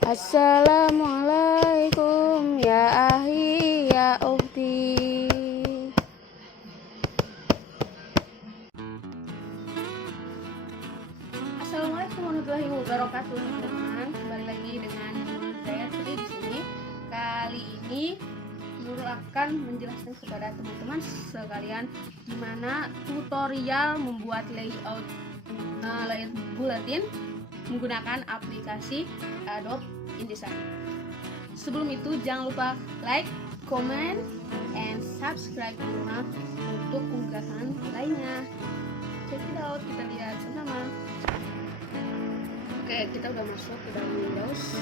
Assalamualaikum ya ahi ya ukhti. Assalamualaikum warahmatullahi wabarakatuh, teman-teman. Kembali lagi dengan saya Tri di sini. Kali ini Nurul akan menjelaskan kepada teman-teman sekalian gimana tutorial membuat layout buletin menggunakan aplikasi Adobe InDesign. Sebelum itu jangan lupa like, comment, and subscribe channel untuk unggahan lainnya. Check it out, kita lihat sama-sama. Oke, kita udah masuk ke dalam Windows.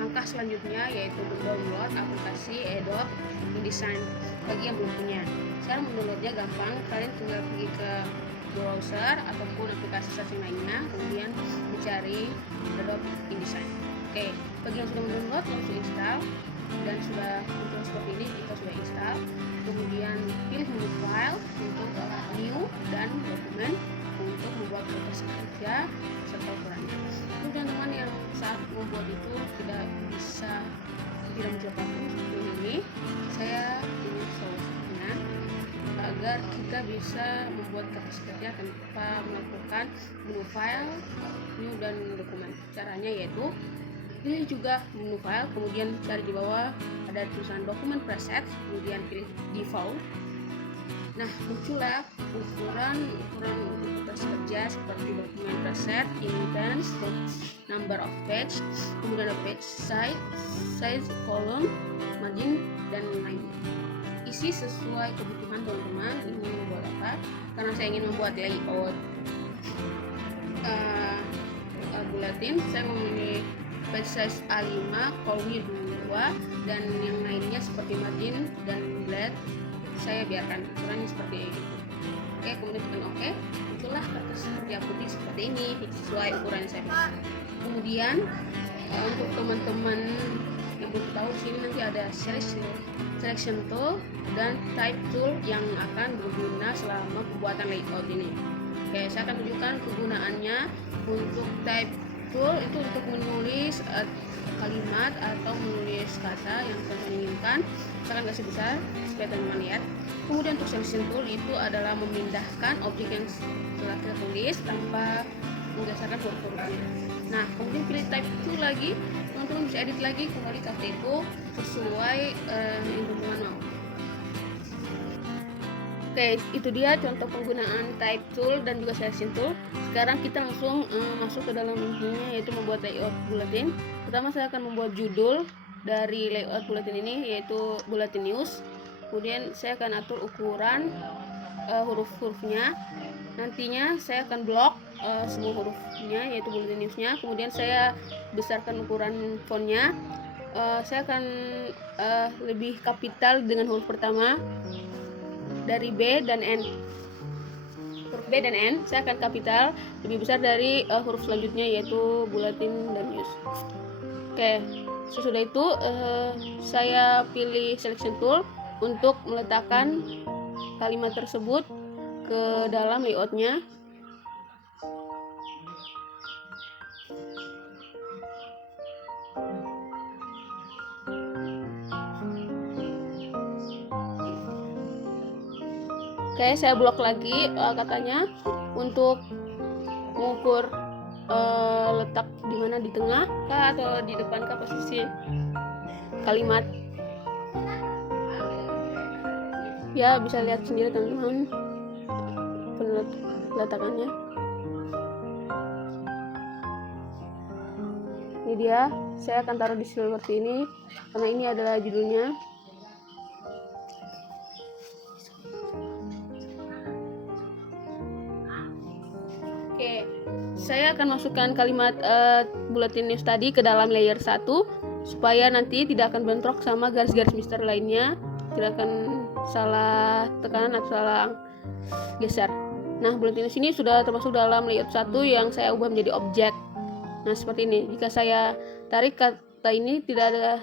Langkah selanjutnya yaitu mendownload aplikasi Adobe InDesign bagi yang belum punya. Sekarang mendownloadnya gampang, kalian tinggal pergi ke browser ataupun aplikasi searching lainnya, kemudian mencari Adobe InDesign. Oke, bagi yang sudah mendownload langsung install, dan sudah muncul seperti ini, kita sudah install. Kemudian pilih menu file untuk new dan dokumen untuk membuat kertas kerja serta ukurannya. Untuk teman-teman yang saat membuat itu tidak mencoba seperti ini, saya ingin solusinya agar kita bisa membuat kertas kerja tanpa melakukan menu file, new dan dokumen. Caranya yaitu pilih juga menu file, kemudian cari di bawah ada tulisan dokumen preset, kemudian pilih default. Nah, muncullah ukuran untuk kertas kerja seperti dokumen preset, indents, number of page, kemudian ada page size, column, margin, dan lainnya. Isi sesuai kebutuhan teman-teman ingin membuat apa. Karena saya ingin membuat layout buletin, saya memilih page size A5, kolomnya 2, dan yang lainnya seperti margin dan blade saya biarkan ukurannya seperti itu. Oke, kemudian tekan OK, muncullah kertas kerja putih seperti ini sesuai ukuran saya. Kemudian untuk teman-teman yang belum tahu, sini nanti ada selection tool dan type tool yang akan berguna selama pembuatan layout ini. Oke, saya akan tunjukkan kegunaannya. Untuk type tool itu untuk menulis kalimat atau menulis kata yang teman inginkan, misalkan garis besar supaya teman-teman lihat. Kemudian untuk selection tool itu adalah memindahkan objek yang telah kita tulis tanpa menggeserkan huruf-hurufnya. Nah, kemudian pilih type tool lagi, teman-teman bisa edit lagi kembali kata itu sesuai yang teman-teman mau. Oke, itu dia contoh penggunaan type tool dan juga selection tool. Sekarang kita langsung masuk ke dalam intinya, yaitu membuat layout buletin. Pertama saya akan membuat judul dari layout buletin ini, yaitu bulletin news. Kemudian saya akan atur ukuran huruf-hurufnya. Nantinya saya akan blok semua hurufnya, yaitu bulletin newsnya. Kemudian saya besarkan ukuran fontnya. Saya akan lebih kapital dengan huruf pertama dari B dan N. Huruf B dan N saya akan kapital lebih besar dari huruf selanjutnya, yaitu bulletin dan news. Oke, sesudah itu saya pilih selection tool untuk meletakkan kalimat tersebut ke dalam layoutnya. Oke, saya blok lagi katanya untuk mengukur letak di mana, di tengah kah atau di depan kah posisi kalimat. Ya, bisa lihat sendiri teman-teman peletakannya. Ini dia, saya akan taruh di seperti ini karena ini adalah judulnya. Oke, saya akan masukkan kalimat bulletin news tadi ke dalam layer 1 supaya nanti tidak akan bentrok sama garis-garis misteri lainnya, tidak akan salah tekanan atau salah geser. Nah, bulletin news ini sudah termasuk dalam layout 1 yang saya ubah menjadi objek. Nah, seperti ini. Jika saya tarik kata ini, tidak ada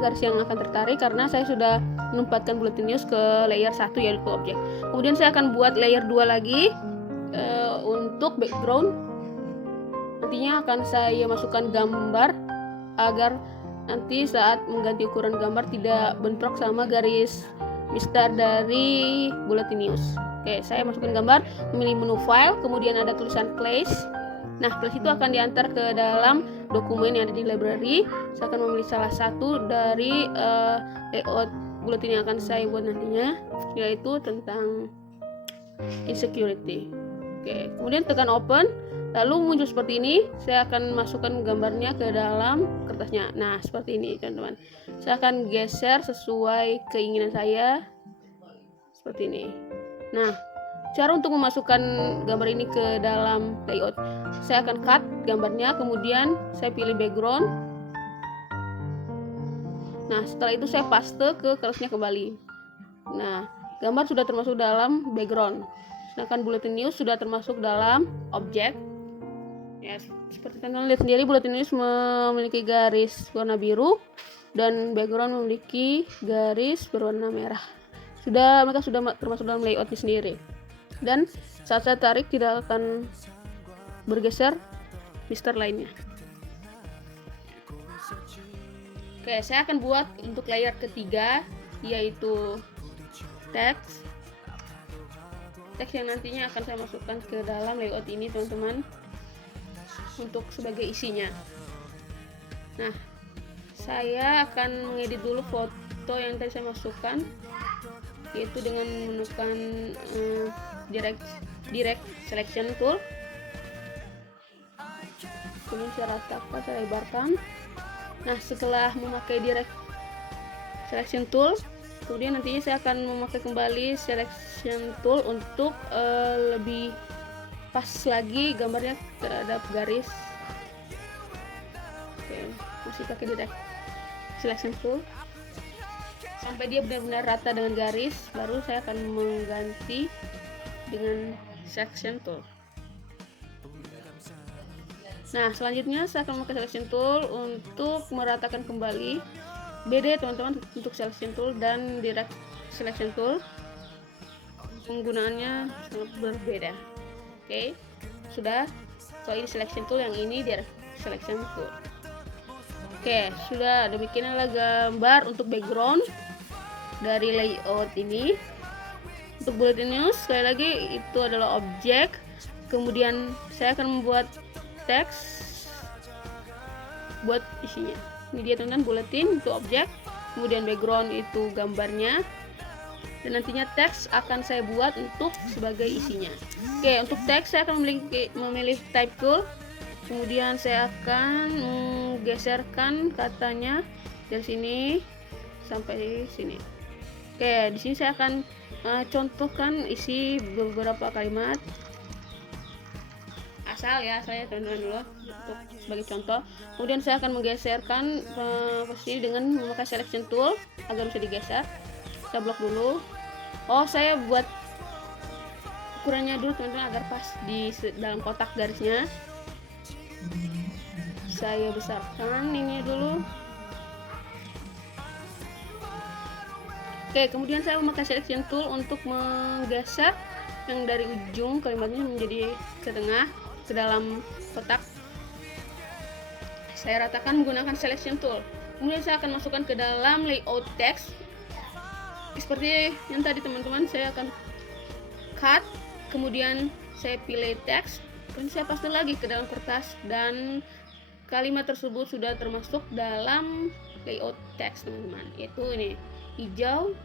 garis yang akan tertarik karena saya sudah menempatkan bulletin news ke layer 1 yaitu objek. Kemudian saya akan buat layer 2 lagi untuk background. Nantinya akan saya masukkan gambar agar nanti saat mengganti ukuran gambar tidak bentrok sama garis mistar dari Bulletin News. Oke, saya masukkan gambar, memilih menu file, kemudian ada tulisan place. Nah, place itu akan diantar ke dalam dokumen yang ada di library. Saya akan memilih salah satu dari layout bulletin yang akan saya buat nantinya, yaitu tentang insecurity. Oke, kemudian tekan open, lalu muncul seperti ini. Saya akan masukkan gambarnya ke dalam kertasnya. Nah, seperti ini teman-teman. Saya akan geser sesuai keinginan saya, seperti ini. Nah, cara untuk memasukkan gambar ini ke dalam layout, saya akan cut gambarnya, kemudian saya pilih background. Nah, setelah itu saya paste ke kertasnya kembali. Nah, gambar sudah termasuk dalam background, sedangkan Bulletin News sudah termasuk dalam objek. Ya, seperti teman-teman lihat sendiri, Bulletin News memiliki garis warna biru dan background memiliki garis berwarna merah. Mereka sudah termasuk dalam layoutnya sendiri. Dan saat saya tarik tidak akan bergeser mister lainnya. Oke, saya akan buat untuk layer ketiga, yaitu teks yang nantinya akan saya masukkan ke dalam layout ini teman-teman, untuk sebagai isinya. Nah, saya akan mengedit dulu foto yang tadi saya masukkan, yaitu dengan menekan direct selection tool. Kemudian saya ratakan, saya lebarkan. Nah, setelah memakai direct selection tool, kemudian nantinya saya akan memakai kembali selection tool untuk lebih pas lagi gambarnya terhadap garis. Oke, masih pakai direct selection tool sampai dia benar-benar rata dengan garis, baru saya akan mengganti dengan selection tool. Nah, selanjutnya saya akan memakai selection tool untuk meratakan kembali. Beda ya teman-teman untuk selection tool dan direct selection tool, penggunaannya sangat berbeda. Oke, sudah. So ini selection tool, yang ini direct selection tool. Oke, sudah. Demikianlah gambar untuk background dari layout ini. Untuk Bulletin News, sekali lagi itu adalah objek. Kemudian saya akan membuat teks buat isinya. Ini dia teman-teman, bulletin itu objek, kemudian background itu gambarnya, dan nantinya teks akan saya buat untuk sebagai isinya. Oke, untuk teks saya akan memilih type tool, kemudian saya akan menggeserkan katanya dari sini sampai sini. Oke, di sini saya akan contohkan isi beberapa kalimat. Asal ya, saya teman-teman dulu untuk sebagai contoh. Kemudian saya akan menggeserkan posisi dengan memakai selection tool agar bisa digeser. Saya blok dulu. Oh, saya buat ukurannya dulu teman-teman agar pas di dalam kotak garisnya. Saya besarkan ini dulu. Oke, kemudian saya memakai selection tool untuk menggeser yang dari ujung kalimatnya menjadi ke tengah, ke dalam kotak. Saya ratakan menggunakan selection tool. Kemudian saya akan masukkan ke dalam layout text. Seperti yang tadi teman-teman, saya akan cut, kemudian saya pilih teks, kemudian saya paste lagi ke dalam kertas, dan kalimat tersebut sudah termasuk dalam layout teks teman-teman, yaitu ini hijau.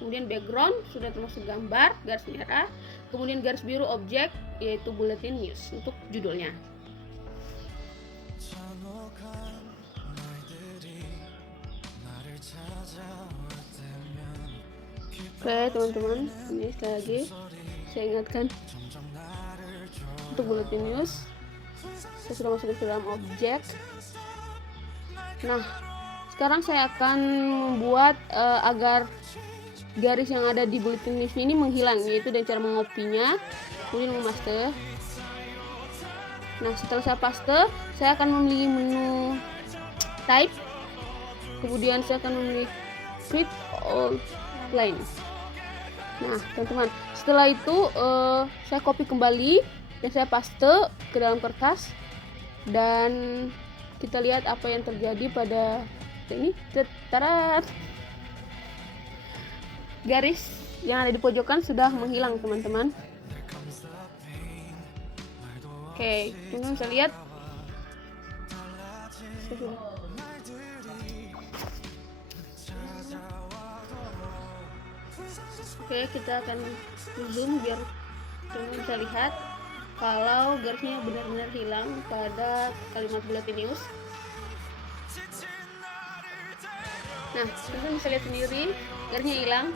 Kemudian background sudah termasuk gambar garis merah, kemudian garis biru objek yaitu Bulletin News untuk judulnya. Oke teman-teman, ini sekali lagi saya ingatkan, untuk Bulletin News saya sudah masuk ke dalam objek. Nah, sekarang saya akan membuat agar garis yang ada di Bulletin News ini menghilang, yaitu dengan cara mengopinya, kemudian memaste. Nah, setelah saya paste, saya akan memilih menu type, kemudian saya akan memilih print all lines. Nah, teman-teman, setelah itu saya copy kembali dan saya paste ke dalam kertas, dan kita lihat apa yang terjadi pada ini. Tarat, garis yang ada di pojokan sudah menghilang teman-teman. Oke, teman-teman bisa lihat. Oke, kita akan zoom biar teman-teman bisa lihat kalau garisnya benar-benar hilang pada kalimat bulletin news. Nah, teman-teman bisa lihat sendiri garisnya hilang.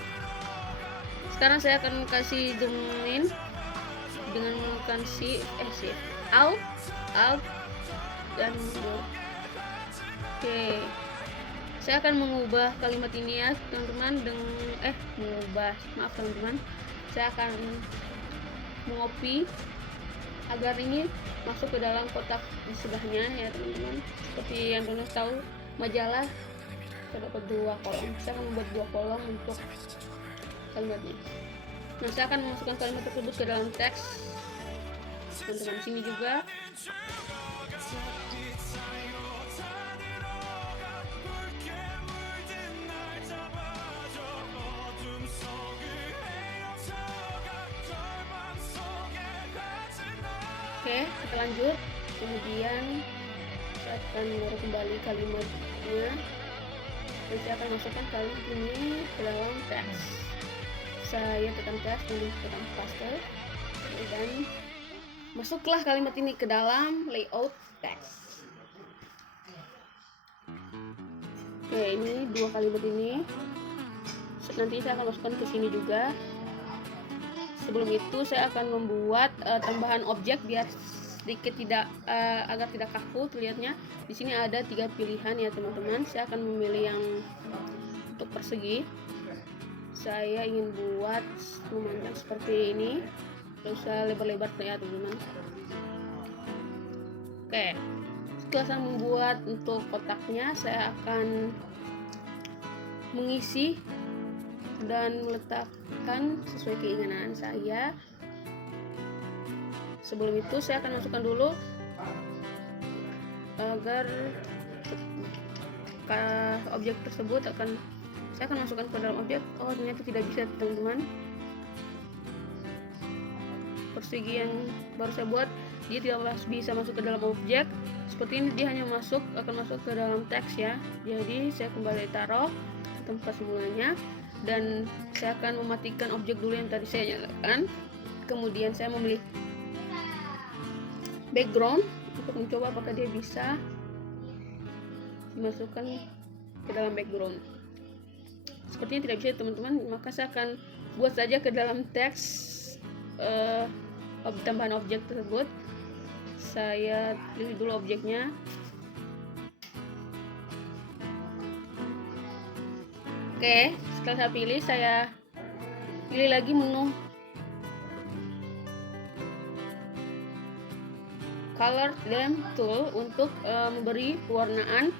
Sekarang saya akan kasih zoom in dengan menggunakan shift alt dan mundur. Oke, saya akan mengubah kalimat ini ya teman-teman, maaf teman-teman, saya akan mengcopy agar ini masuk ke dalam kotak di sebelahnya ya teman-teman. Seperti yang teman-teman tahu, majalah terdapat 2 kolom. Saya akan membuat 2 kolom untuk kalimatnya. Nah, saya akan memasukkan kalimat tersebut ke dalam teks. Teman-teman sini juga. Oke, kita lanjut. Kemudian saya akan menaruh kembali kalimatnya dan saya akan masukkan kalimat ini ke dalam teks. Saya tekan teks dan tekan paste dan masuklah kalimat ini ke dalam layout teks. Oke, ini 2 kalimat ini nanti saya akan masukkan ke sini juga. Sebelum itu saya akan membuat tambahan objek biar sedikit agar tidak kaku terlihatnya. Di sini ada 3 pilihan ya teman-teman. Saya akan memilih yang untuk persegi. Saya ingin buat memanjang seperti ini, tidak usah lebar-lebar ya teman-teman. Oke, setelah saya membuat untuk kotaknya, saya akan mengisi dan meletakkan sesuai keinginan saya. Sebelum itu saya akan masukkan dulu agar objek tersebut saya akan masukkan ke dalam objek. Oh, ternyata tidak bisa teman-teman. Persegi yang baru saya buat dia tidak bisa masuk ke dalam objek. Seperti ini dia hanya akan masuk ke dalam teks ya. Jadi saya kembali taruh ke tempat semulanya. Dan saya akan mematikan objek dulu yang tadi saya nyalakan. Kemudian saya memilih background untuk mencoba apakah dia bisa dimasukkan ke dalam background. Sepertinya tidak bisa teman-teman, maka saya akan buat saja ke dalam teks tambahan objek tersebut. Saya pilih dulu objeknya. Oke, setelah saya pilih lagi menu color lamp tool untuk memberi pewarnaan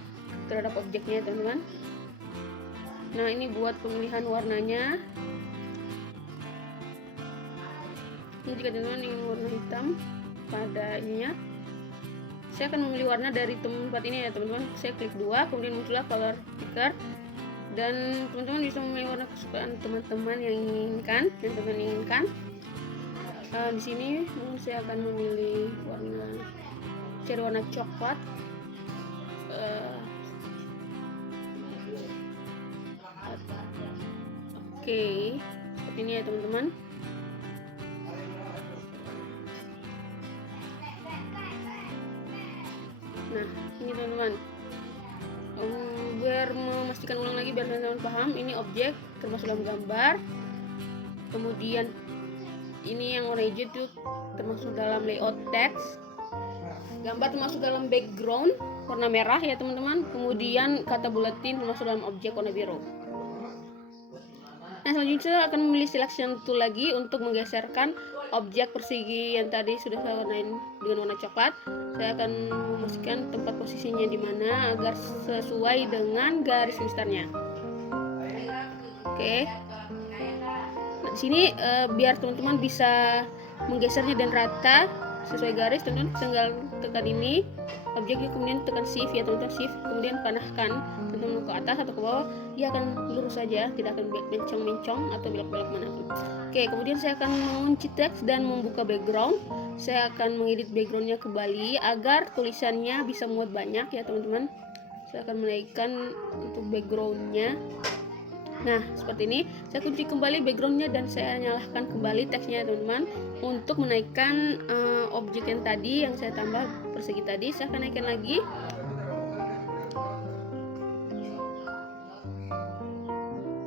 terhadap objeknya teman-teman. Nah, ini buat pemilihan warnanya. Ini jika teman-teman ingin warna hitam pada ininya, saya akan memilih warna dari tempat ini ya teman-teman. Saya klik 2, kemudian muncullah color picker. Dan teman-teman bisa memilih warna kesukaan teman-teman yang teman-teman inginkan. Di sini saya akan memilih warna coklat. Oke, seperti ini ya teman-teman. Nah, ini teman-teman. Biar memastikan ulang lagi biar teman-teman paham, ini objek termasuk dalam gambar. Kemudian ini yang warna hijau itu termasuk dalam layout teks. Gambar termasuk dalam background warna merah ya teman-teman. Kemudian kata buletin termasuk dalam objek warna biru. Nah, selanjutnya saya akan memilih selection tool lagi untuk menggeserkan objek persegi yang tadi sudah saya warnain dengan warna coklat. Saya akan memastikan tempat posisinya di mana agar sesuai dengan garis misternya. Oke. Nah, di sini biar teman-teman bisa menggesernya dan rata sesuai garis, teman-teman tinggal tekan ini objeknya, kemudian tekan shift ya teman-teman, shift kemudian panahkan teman-teman ke atas atau ke bawah, dia akan lurus saja, tidak akan mencong-mencong atau belok-belok mana pun. Oke, kemudian saya akan mengunci teks dan membuka background. Saya akan mengedit backgroundnya kembali agar tulisannya bisa muat banyak ya teman-teman. Saya akan menaikkan untuk backgroundnya. Nah, seperti ini. Saya kunci kembali backgroundnya dan saya nyalakan kembali teksnya teman-teman. Untuk menaikkan objek yang tadi yang saya tambah persegi tadi, saya akan naikkan lagi.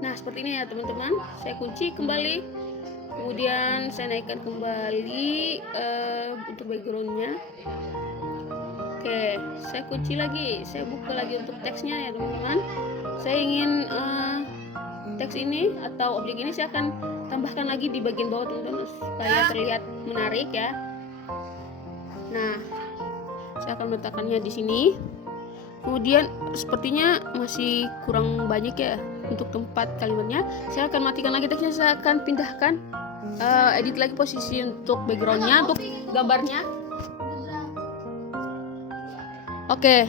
Nah, seperti ini ya teman-teman. Saya kunci kembali, kemudian saya naikkan kembali untuk backgroundnya. Oke, saya kunci lagi, saya buka lagi untuk teksnya ya teman-teman. Saya ingin teks ini atau objek ini saya akan tambahkan lagi di bagian bawah teman-teman supaya terlihat menarik ya. Nah, saya akan meletakkannya di sini. Kemudian sepertinya masih kurang banyak ya untuk tempat kalimatnya. Saya akan matikan lagi teksnya, saya akan pindahkan edit lagi posisi untuk backgroundnya, untuk gambarnya. Oke,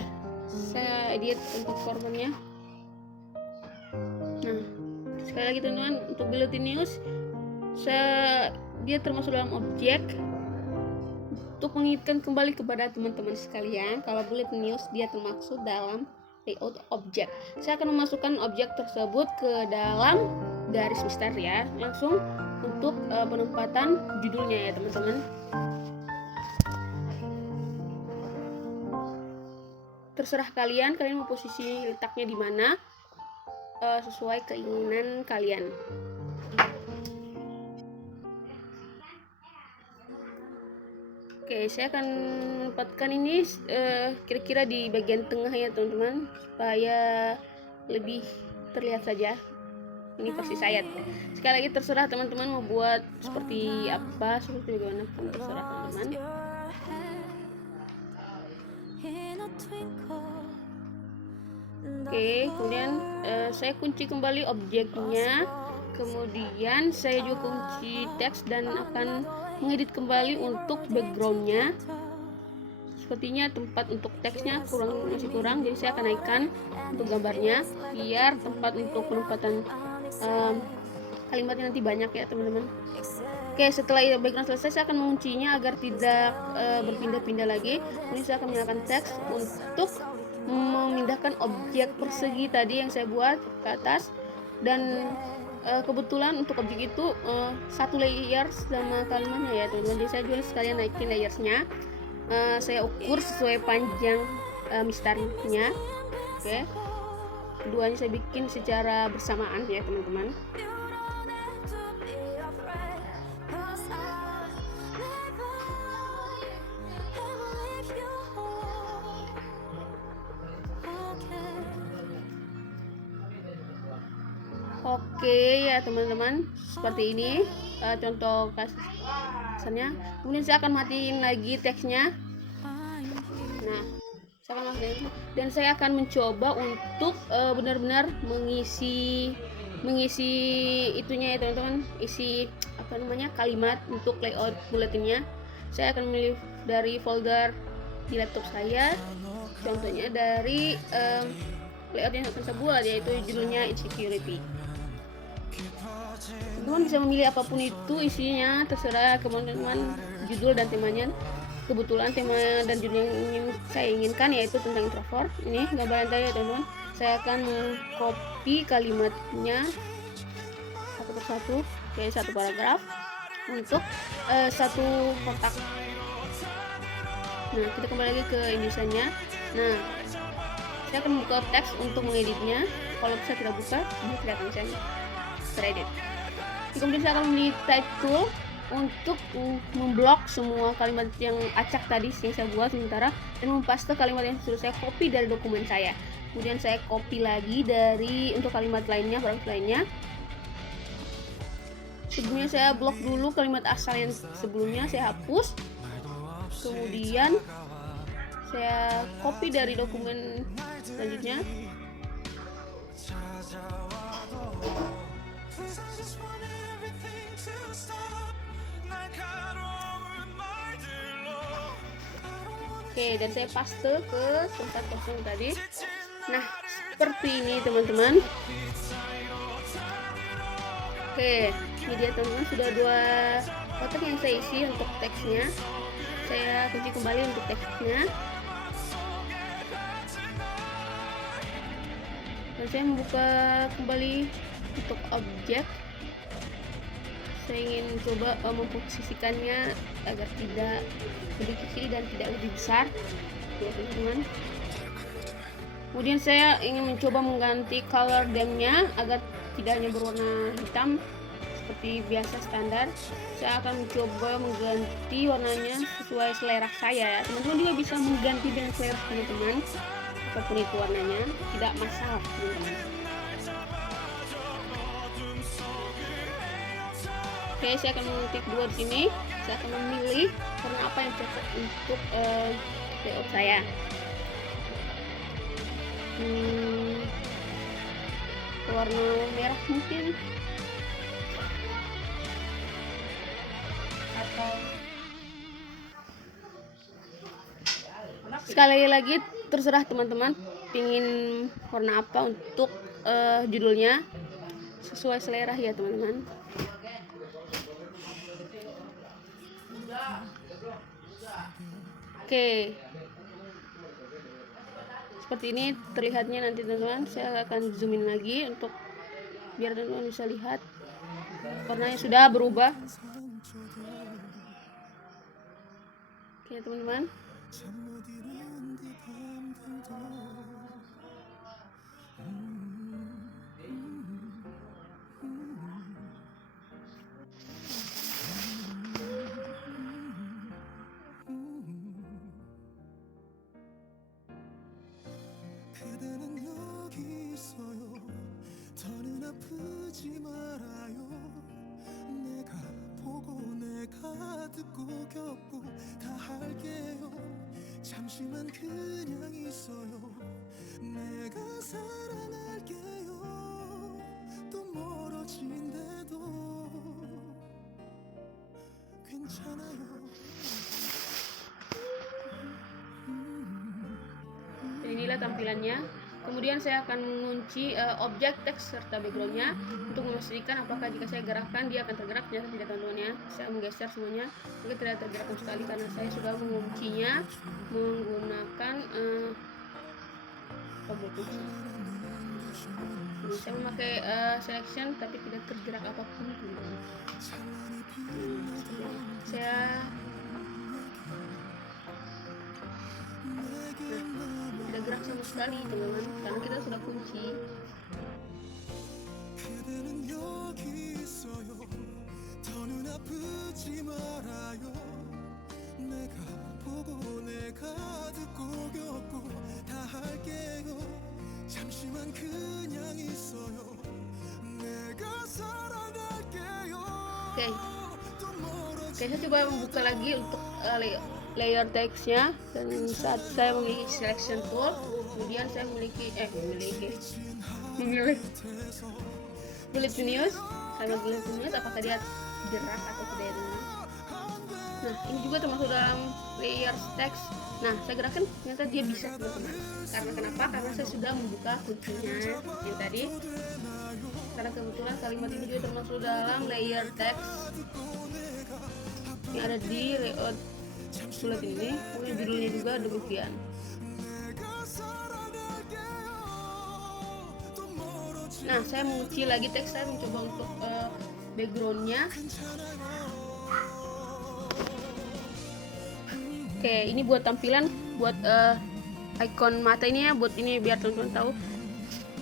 saya edit untuk formatnya. Nah, sekali lagi teman-teman, untuk bulletin news dia termasuk dalam objek. Untuk mengingatkan kembali kepada teman-teman sekalian, kalau bulletin news dia termasuk dalam layout objek. Saya akan memasukkan objek tersebut ke dalam garis mister ya, langsung untuk penempatan judulnya ya teman-teman. Terserah kalian mau posisi letaknya di mana, sesuai keinginan kalian. Oke, saya akan menempatkan ini kira-kira di bagian tengah ya teman-teman, supaya lebih terlihat saja. Ini versi saya. Sekali lagi terserah teman-teman mau buat seperti apa, seperti bagaimana pun terserah teman-teman. Oke, kemudian saya kunci kembali objeknya, kemudian saya juga kunci teks dan akan mengedit kembali untuk backgroundnya. Sepertinya tempat untuk teksnya masih kurang, jadi saya akan naikkan untuk gambarnya biar tempat untuk penempatan kalimatnya nanti banyak ya teman-teman. Oke, setelah background selesai, saya akan menguncinya agar tidak berpindah-pindah lagi. Kemudian saya akan menyalakan teks untuk memindahkan objek persegi tadi yang saya buat ke atas, dan kebetulan untuk objek itu satu layer sama kalimatnya ya teman-teman. Jadi saya juga sekalian naikin layersnya. Saya ukur sesuai panjang misternya. Oke, keduanya saya bikin secara bersamaan ya teman-teman. Oke ya teman-teman, seperti ini contoh kasarnya. Kemudian saya akan matiin lagi teksnya. Nah, saya akan matiin dan saya akan mencoba untuk benar-benar mengisi itunya ya teman-teman, isi kalimat untuk layout bulletinnya. Saya akan memilih dari folder di laptop saya, contohnya dari layout yang akan saya buat, yaitu judulnya insecurity. Teman-teman bisa memilih apapun itu isinya, terserah teman-teman, judul dan temanya. Kebetulan tema dan judul yang saya inginkan yaitu tentang introvert. Ini gambaran saya teman-teman. Saya akan mengcopy kalimatnya satu persatu, kayak satu paragraf untuk satu kotak. Nah, kita kembali lagi ke indesainnya. Nah, saya akan buka teks untuk mengeditnya. Kalau saya tidak buka, dia tidak akan bisa teredit. Kemudian saya akan memilih type tool untuk memblok semua kalimat yang acak tadi yang saya buat sementara, dan mempaste kalimat yang sudah saya copy dari dokumen saya. Kemudian saya copy lagi untuk kalimat lainnya, paragraf lainnya. Sebelumnya saya blok dulu kalimat asal yang sebelumnya, saya hapus. Kemudian saya copy dari dokumen selanjutnya. Oke, dan saya paste ke tempat kosong tadi. Nah, seperti ini teman-teman. Oke, ini dia teman-teman, sudah 2 kotak yang saya isi untuk teksnya. Saya kunci kembali untuk teksnya. Dan saya membuka kembali untuk objek. Saya ingin coba memposisikannya agar tidak lebih kecil dan tidak lebih besar, ya teman-teman. Kemudian saya ingin mencoba mengganti color dam-nya agar tidak hanya berwarna hitam seperti biasa standar. Saya akan mencoba mengganti warnanya sesuai selera saya, ya. Teman-teman juga bisa mengganti dengan selera teman-teman, apapun itu warnanya, tidak masalah teman-teman. Oke, saya akan mengetik 2 di sini. Saya akan memilih warna apa yang cocok untuk layout saya. Warna merah mungkin, atau sekali lagi terserah teman-teman pingin warna apa untuk judulnya, sesuai selera ya teman-teman. Oke, seperti ini terlihatnya nanti teman-teman. Saya akan zoomin lagi untuk biar teman-teman bisa lihat warnanya sudah berubah. Oke teman-teman, 잠시만 그냥 있어요. 내가 사랑할게요. 또 멀어진대도 괜찮아요. inilah tampilannya. Kemudian saya akan mengunci objek teks serta backgroundnya untuk memastikan apakah jika saya gerakkan dia akan tergerak. Ternyata tidak teman-teman ya. Saya menggeser semuanya, mungkin tidak tergerak sama sekali karena saya sudah menguncinya menggunakan tombol kunci. Saya memakai selection tapi tidak tergerak apapun teman-teman. Saya tidak gerak sama sekali teman-teman karena kita sudah kunci. Oke, saya coba membuka lagi untuk layer teksnya, dan saat saya memiliki selection tool, kemudian saya memilih bullet news. Kalau bullet news apakah dia gerak atau tidak. Nah, ini juga termasuk dalam layer text. Nah, saya gerakan ternyata dia bisa teman-teman. Karena kenapa? Karena saya sudah membuka kuncinya yang tadi. Karena kebetulan kalimat ini juga termasuk dalam layer text yang ada di layout bullet ini. Kemudian judulnya juga demikian. Nah, saya mengunci lagi teks, saya mencoba untuk backgroundnya. Oke, ini buat tampilan, buat icon mata ini ya, buat ini biar teman-teman tahu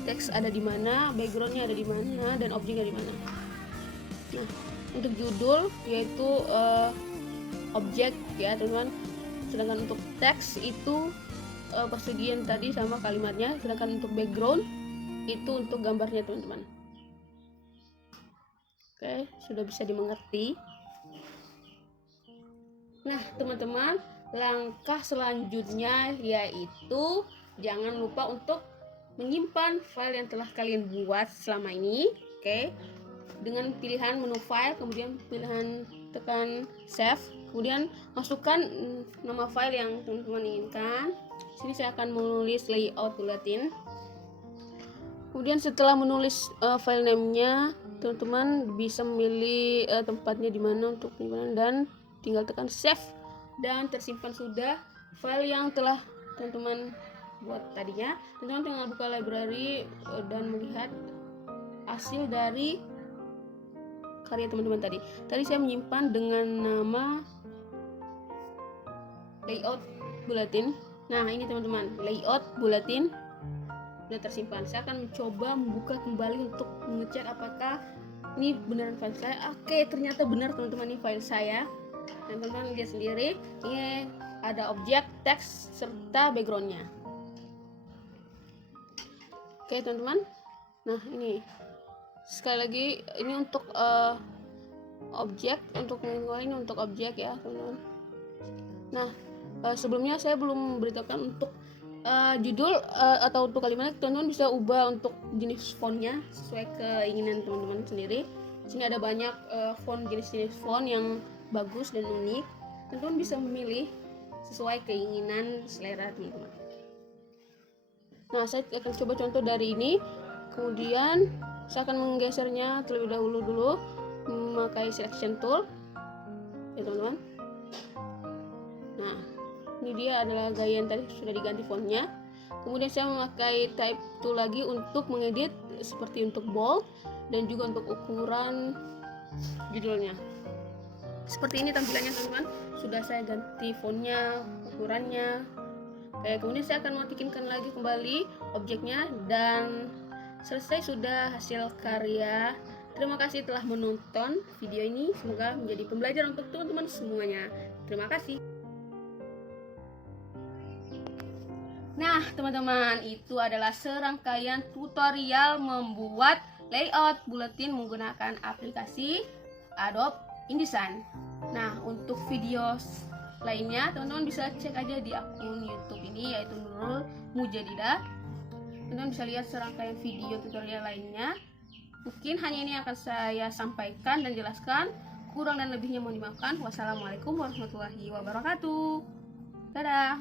teks ada di mana, backgroundnya ada di mana, dan objeknya di mana. Nah, untuk judul yaitu objek ya teman-teman. Sedangkan untuk teks itu persegian tadi sama kalimatnya. Sedangkan untuk background itu untuk gambarnya teman-teman. Oke, sudah bisa dimengerti. Nah teman-teman, langkah selanjutnya yaitu jangan lupa untuk menyimpan file yang telah kalian buat selama ini. Oke, dengan pilihan menu file, kemudian pilihan tekan save, Kemudian masukkan nama file yang teman-teman inginkan. Sini saya akan menulis layout buletin. Kemudian setelah menulis file name-nya, teman-teman bisa memilih tempatnya di mana untuk penyimpanan dan tinggal tekan save, dan tersimpan sudah file yang telah teman-teman buat tadinya. Teman-teman tinggal buka library dan melihat hasil dari karya teman-teman tadi. Tadi saya menyimpan dengan nama layout buletin. Nah, ini teman-teman, layout buletin sudah tersimpan. Saya akan mencoba membuka kembali untuk mengecek apakah ini beneran file saya. Oke, ternyata benar teman-teman, ini file saya. Dan teman-teman lihat sendiri, ini ada objek, teks, serta backgroundnya. Oke teman-teman, nah ini sekali lagi ini untuk objek, untuk ini untuk objek ya teman-teman. Nah, sebelumnya saya belum beritahukan untuk judul atau untuk kalimat. Teman-teman bisa ubah untuk jenis fontnya sesuai keinginan teman-teman sendiri. Di sini ada banyak font, jenis-jenis font yang bagus dan unik. Teman-teman bisa memilih sesuai keinginan selera teman-teman. Nah, saya akan coba contoh dari ini. Kemudian saya akan menggesernya terlebih dahulu memakai selection tool ya teman-teman. Nah, ini dia adalah gaya yang tadi sudah diganti fontnya. Kemudian saya memakai type tool lagi untuk mengedit, seperti untuk bold dan juga untuk ukuran judulnya. Seperti ini tampilannya teman-teman. Sudah saya ganti fontnya, ukurannya. Oke, kemudian saya akan matikan lagi kembali objeknya, dan selesai sudah hasil karya. Terima kasih telah menonton video ini. Semoga menjadi pembelajaran untuk teman-teman semuanya. Terima kasih. Nah, teman-teman, itu adalah serangkaian tutorial membuat layout buletin menggunakan aplikasi Adobe InDesign. Nah, untuk video lainnya teman-teman bisa cek aja di akun YouTube ini, yaitu Nurul Mujadidah. Teman-teman bisa lihat serangkaian video tutorial lainnya. Mungkin hanya ini akan saya sampaikan dan jelaskan. Kurang dan lebihnya mohon dimaafkan. Wassalamualaikum warahmatullahi wabarakatuh. Dadah.